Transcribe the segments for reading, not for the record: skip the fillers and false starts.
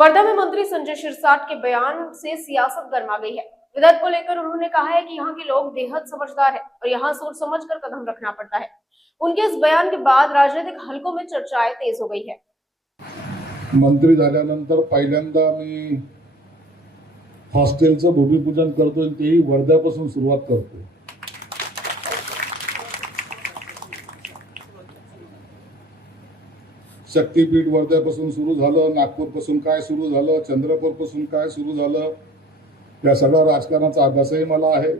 वर्धा में मंत्री संजय सिरसाट के बयान से सियासत गर्मा गई है। विधेयक को लेकर उन्होंने कहा है कि यहाँ के लोग बेहद समझदार हैं और यहाँ सोच समझकर कदम रखना पड़ता है। उनके इस बयान के बाद राजनीतिक हलकों में चर्चाएं तेज हो गई है। मंत्री झाल्यानंतर पहिल्यांदा मी हॉस्टेलचं भूमिपूजन करतोय, तेही वर्ध्यापासून सुरुवात करतोय। शक्तीपीठ वर्ध्यापासून सुरू झालं, नागपूरपासून काय सुरू झालं, चंद्रपूरपासून काय सुरू झालं, या सगळ्या राजकारणाचा अभ्यासही मला आहे।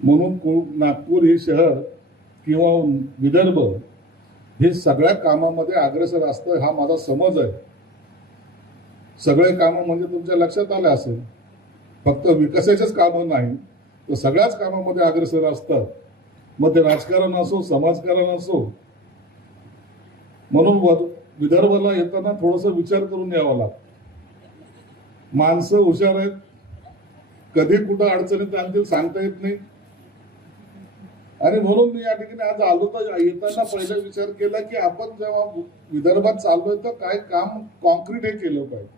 म्हणून नागपूर हे शहर किंवा विदर्भ हे सगळ्या कामामध्ये अग्रेसर असतं हा माझा समज आहे। सगळे कामं म्हणजे तुमच्या लक्षात आले असेल, फक्त विकासाचेच कामं नाही तर सगळ्याच कामामध्ये अग्रेसर असतात। मग ते राजकारण असो, समाजकारण असो। म्हणून विदर्भाला येताना थोडंसं विचार करून यावं लागतं। माणसं हुशार आहेत, कधी कुठं अडचणीत आणतील सांगता येत नाही। आणि म्हणून मी या ठिकाणी आज आलो तर येताना पहिला विचार केला की आपण जेव्हा विदर्भात चाललोय तर काय काम कॉन्क्रीट हे केलं पाहिजे।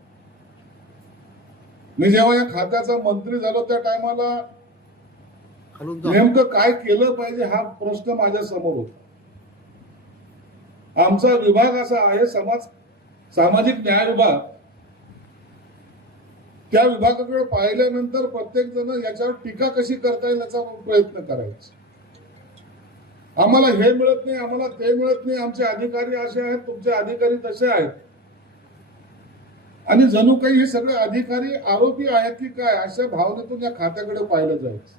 मी जेव्हा या खात्याचा मंत्री झालो त्या टायमाला नेमकं काय केलं पाहिजे हा प्रश्न माझ्या समोर होता। आमचा विभाग असा आहे सामाजिक न्याय विभाग। त्या विभागाकडे पाहिल्यानंतर प्रत्येक जण याच्यावर टीका कशी करता येईल याचा प्रयत्न करायचा। आम्हाला हे मिळत नाही, आम्हाला ते मिळत नाही, आमचे अधिकारी असे आहेत, तुमचे अधिकारी तसे आहेत। आणि जणू काही हे सगळे अधिकारी आरोपी आहेत की काय अशा भावनेतून या खात्याकडे पाहिलं जायचं।